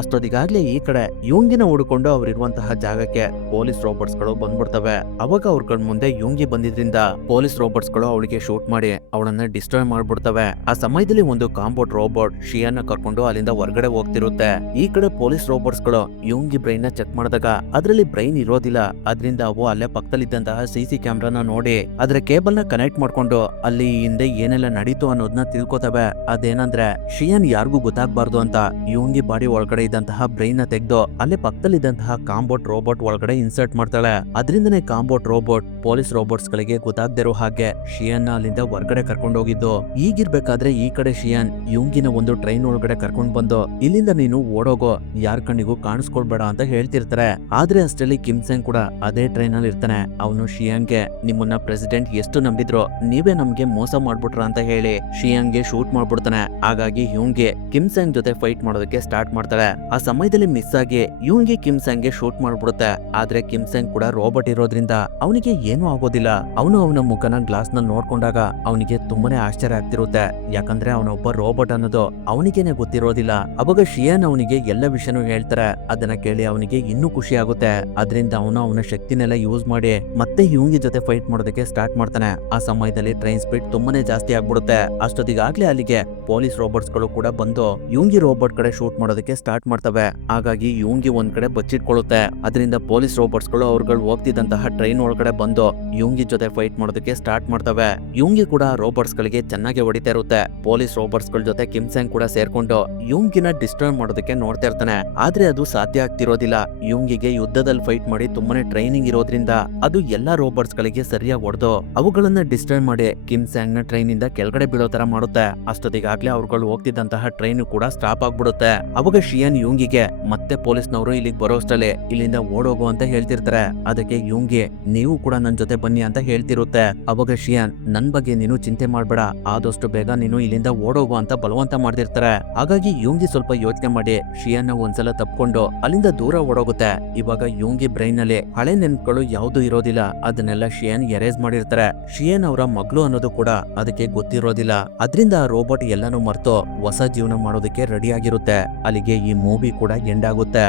ಅಷ್ಟೊತ್ತಿಗಾಗ್ಲೇ ಈ ಕಡೆ ಯುಂಗಿನ ಹುಡುಕೊಂಡು ಅವ್ರಿರುವಂತಹ ಜಾಗಕ್ಕೆ ಪೊಲೀಸ್ ರೋಬೋಟ್ಸ್ ಗಳು ಬಂದ್ಬಿಡ್ತವೆ. ಅವಾಗ ಅವ್ರ ಮುಂದೆ ಯುಂಗಿ ಬಂದಿದ್ರಿಂದ ಪೊಲೀಸ್ ರೋಬೋಟ್ಸ್ ಗಳು ಅವಳಿಗೆ ಶೂಟ್ ಮಾಡಿ ಅವಳನ್ನ ಡಿಸ್ಟ್ರಾಯ್ ಮಾಡ್ಬಿಡ್ತವೆ. ಆ ಸಮಯದಲ್ಲಿ ಒಂದು ಕಾಂಬೋಟ್ ರೋಬೋಟ್ ಶಿಯಾನ್ನ ಕರ್ಕೊಂಡು ಅಲ್ಲಿಂದ ಹೊರಗಡೆ ಹೋಗ್ತಿರುತ್ತೆ. ಈ ಕಡೆ ಪೊಲೀಸ್ ರೋಬೋಟ್ಸ್ ಗಳು ಯುಂಗಿ ಬ್ರೈನ್ ನ ಚೆಕ್ ಮಾಡಿದಾಗ ಅದ್ರಲ್ಲಿ ಬ್ರೈನ್ ಇರೋದಿಲ್ಲ. ಅದ್ರಿಂದ ಅವು ಅಲ್ಲೇ ಪಕ್ಕದಲ್ಲಿದ್ದಂತಹ ಸಿಸಿ ಕ್ಯಾಮ್ರಾನ ನೋಡಿ ಅದ್ರ ಕೇಬಲ್ ನ ಕನೆಕ್ಟ್ ಮಾಡ್ಕೊಂಡು ಅಲ್ಲಿ ಹಿಂದೆ ಏನೆಲ್ಲ ನಡೀತು ಅನ್ನೋದನ್ನ ತಿಳ್ಕೊತವೆ. ಅದೇನಂದ್ರೆ ಶಿಯಾನ್ ಯಾರಿಗೂ ಗೊತ್ತಾಗ್ಬಾರ್ದು ಅಂತ ಯುಂಗಿ ಬಾಡಿ ಒಳಗಡೆ ಇದ್ದಂತಹ ಬ್ರೈನ್ ನ ತೆಗೆದು ಅಲ್ಲೇ ಪಕ್ಕದಲ್ಲಿದ್ದಂತಹ ಕಾಂಬೋಟ್ ರೋಬೋಟ್ ಒಳಗಡೆ ಇನ್ಸರ್ಟ್ ಮಾಡ್ತಾಳೆ. ಅದರಿಂದನೇ ಕಾಂಬೋಟ್ ರೋಬೋಟ್ ಪೊಲೀಸ್ ರೋಬೋಟ್ಸ್ ಗಳಿಗೆ ಗೊತ್ತಾಗ್ದಿರೋ ಹಾಗೆ ಶಿಯಾನ್ ಅಲ್ಲಿಂದ ಹೊರಗಡೆ ಕರ್ಕೊಂಡು ಹೋಗಿದ್ದು. ಈಗಿರ್ಬೇಕಾದ್ರೆ ಈ ಕಡೆ ಶಿಯಾನ್ ಯುಂಗಿನ ಒಂದು ಟ್ರೈನ್ ಒಳಗಡೆ ಕರ್ಕೊಂಡು ಬಂದು ಇಲ್ಲಿಂದ ನೀನು ಓಡೋಗೋ, ಯಾರ್ ಕಣ್ಣಿಗೂ ಕಾಣಿಸ್ಕೊಳ್ಬೇಡ ಅಂತ ಹೇಳ್ತಿರ್ತಾರೆ. ಆದ್ರೆ ಅಷ್ಟರಲ್ಲಿ ಕಿಮ್ಸೆಂಗ್ ಕೂಡ ಅದೇ ಟ್ರೈನ್ ಅಲ್ಲಿ ಇರ್ತಾನೆ. ಅವನು ಶಿಯಾನ್ಗೆ ನಿಮ್ಮನ್ನ ಪ್ರೆಸಿಡೆಂಟ್ ಎಷ್ಟು ನಂಬಿದ್ರು, ನೀವೇ ನಮ್ಗೆ ಮೋಸ ಮಾಡ್ಬಿಟ್ರ ಅಂತ ಹೇಳಿ ಶಿಯಾನ್ಗೆ ಶೂಟ್ ಮಾಡ್ಬಿಡ್ತಾನೆ. ಹಾಗಾಗಿ ಯುಂಗಿ ಕಿಮ್ಸೆಂಗ್ ಜೊತೆ ಫೈಟ್ ಮಾಡೋದಕ್ಕೆ ಸ್ಟಾರ್ಟ್ ಮಾಡ್ತಾಳೆ. ಆ ಸಮಯದಲ್ಲಿ ಮಿಸ್ ಆಗಿ ಯುಂಗಿ ಕಿಮ್ಸೆಂಗ್ ಗೆ ಶೂಟ್ ಮಾಡ್ಬಿಡುತ್ತೆ. ಆದ್ರೆ ಕಿಮ್ಸೆಂಗ್ ಕೂಡ ರೋಬೋಟ್ ಇರೋದ್ರಿಂದ ಅವನಿಗೆ ಏನೂ ಆಗೋದಿಲ್ಲ. ಅವನು ಅವನ ಮುಖನ ಗ್ಲಾಸ್ ನಲ್ಲಿ ನೋಡ್ಕೊಂಡಾಗ ಅವನಿಗೆ ತುಂಬಾನೇ ಆಶ್ಚರ್ಯ ಆಗ್ತಿರುತ್ತೆ. ಯಾಕಂದ್ರೆ ಅವನೊಬ್ಬ ರೋಬೋಟ್ ಅನ್ನೋದು ಅವನಿಗೇನೆ ಗೊತ್ತಿರೋದಿಲ್ಲ. ಅವಾಗ ಶಿಯಾನ್ ಅವನಿಗೆ ಎಲ್ಲ ವಿಷಯನೂ ಹೇಳ್ತಾರೆ. ಅದನ್ನ ಕೇಳಿ ಅವನಿಗೆ ಇನ್ನೂ ಖುಷಿ ಆಗುತ್ತೆ. ಅದರಿಂದ ಅವನ ಶಕ್ತಿನೆಲ್ಲ ಯೂಸ್ ಮಾಡಿ ಮತ್ತೆ ಯುಂಗಿ ಜೊತೆ ಫೈಟ್ ಮಾಡೋದಕ್ಕೆ ಸ್ಟಾರ್ಟ್ ಮಾಡ್ತಾನೆ. ಆ ಸಮಯದಲ್ಲಿ ಟ್ರೈನ್ ಸ್ಪೀಡ್ ತುಂಬಾನೇ ಜಾಸ್ತಿ ಆಗ್ಬಿಡುತ್ತೆ. ಅಷ್ಟೊತ್ತಿಗಾಗ್ಲೇ ಅಲ್ಲಿಗೆ ಪೊಲೀಸ್ ರೋಬೋಟ್ಸ್ ಗಳು ಕೂಡ ಬಂದು ಯುಂಗಿ ರೋಬೋಟ್ ಕಡೆ ಶೂಟ್ ಮಾಡೋದಕ್ಕೆ ಸ್ಟಾರ್ಟ್ ಮಾಡ್ತವೆ. ಹಾಗಾಗಿ ಯುಂಗಿ ಒಂದ್ ಕಡೆ ಬಚ್ಚಿಟ್ಕೊಳ್ಳುತ್ತೆ. ಅದರಿಂದ ಪೊಲೀಸ್ ರೋಬೋಟ್ಸ್ ಗಳು ಅವ್ರುಗಳು ಹೋಗ್ತಿದ್ದಂತಹ ಟ್ರೈನ್ ಒಳಗಡೆ ಬಂದು ಯುಂಗಿ ಜೊತೆ ಫೈಟ್ ಮಾಡೋದಕ್ಕೆ ಸ್ಟಾರ್ಟ್ ಮಾಡ್ತವೆ. ಯುಂಗಿ ಕೂಡ ರೋಬೋಟ್ಸ್ ಗಳಿಗೆ ಚೆನ್ನಾಗಿ ಹೊಡಿತಾ ಇರುತ್ತೆ. ಪೊಲೀಸ್ ರೋಬೋಟ್ಸ್ ಗಳ ಜೊತೆ ಕಿಮ್ಸೆಂಗ್ ಕೂಡ ಸೇರ್ಕೊಂಡು ಯುಂಗಿನ ಡಿಸ್ಟ್ರಾಯ್ ಮಾಡೋದಕ್ಕೆ ನೋಡ್ತಾ ಇರ್ತಾನೆ. ಆದ್ರೆ ಅದು ಸಾಧ್ಯ ಆಗ್ತಿರೋದಿಲ್ಲ. ಯುಂಗಿಗೆ ಯುದ್ಧದಲ್ಲಿ ಫೈಟ್ ಮಾಡಿ ತುಂಬಾನೇ ಟ್ರೈನಿಂಗ್ ಇರೋದ್ರಿಂದ ಅದು ಎಲ್ಲಾ ರೋಬೋಟ್ಸ್ ಗಳಿಗೆ ಸರಿಯಾಗಿ ಹೊಡೆದು ಅವುಗಳನ್ನ ಡಿಸ್ಟ್ರಾಯ್ ಮಾಡಿ ಕಿಮ್ಸೆಂಗ್ ನ ಟ್ರೈನ್ ಇಂದ ಕೆಳಗಡೆ ಬೀಳೋ ತರ ಮಾಡುತ್ತೆ. ಅಷ್ಟೊತ್ತಿಗಾಗ್ಲೇ ಅವ್ರುಗಳು ಹೋಗ್ತಿದ್ದಂತಹ ಟ್ರೈನ್ ಕೂಡ ಸ್ಟಾಪ್ ಆಗ್ಬಿಡುತ್ತೆ. ಅವಾಗ ಶಿಯಾನ್ ಯುಂಗಿಗೆ ಮತ್ತೆ ಪೊಲೀಸ್ನವರು ಇಲ್ಲಿಗೆ ಬರೋಷ್ಟಲ್ಲೇ ಇಲ್ಲಿಂದ ಓಡೋಗು ಅಂತ ಹೇಳ್ತಿರ್ತಾರೆ. ಅದಕ್ಕೆ ಯುಂಗಿ ನೀವು ಕೂಡ ನನ್ ಜೊತೆ ಬನ್ನಿ ಅಂತ ಹೇಳ್ತಿರುತ್ತೆ. ಅವಾಗ ಶಿಯಾನ್ ನನ್ ಬಗ್ಗೆ ನೀನು ಚಿಂತೆ ಮಾಡ್ಬೇಡ, ಆದಷ್ಟು ಬೇಗ ನೀನು ಇಲ್ಲಿಂದ ಓಡೋಗು ಅಂತ ಬಲವಂತ ಮಾಡ್ತಿರ್ತಾರೆ. ಹಾಗಾಗಿ ಯುಂಗಿ ಸ್ವಲ್ಪ ಯೋಚನೆ ಮಾಡಿ ಶಿಯಾನ್ ಒಂದ್ಸಲ ತಪ್ಕೊಂಡು ಅಲ್ಲಿಂದ ದೂರ ಓಡೋಗುತ್ತೆ. ಇವಾಗ ಯುಂಗಿ ಬ್ರೈನ್ ನಲ್ಲಿ ಹಳೆ ನೆನಪುಗಳು ಯಾವ್ದು ಇರೋದಿಲ್ಲ. ಅದನ್ನೆಲ್ಲ ಶಿಯಾನ್ ಎರೇಸ್ ಮಾಡಿರ್ತಾರೆ. ಶಿಯಾನ್ ಅವರ ಮಗಳು ಅನ್ನೋದು ಕೂಡ ಅದಕ್ಕೆ ಗೊತ್ತಿರೋದಿಲ್ಲ. ಅದ್ರಿಂದ ಆ ರೋಬೋಟ್ ಎಲ್ಲಾನು ಮರ್ತು ಹೊಸ ಜೀವನ ಮಾಡೋದಕ್ಕೆ ರೆಡಿ ಆಗಿರುತ್ತೆ. ಅಲ್ಲಿಗೆ ಈ ಮೂವಿ ಕೂಡ ಎಂಡ್ ಆಗುತ್ತೆ.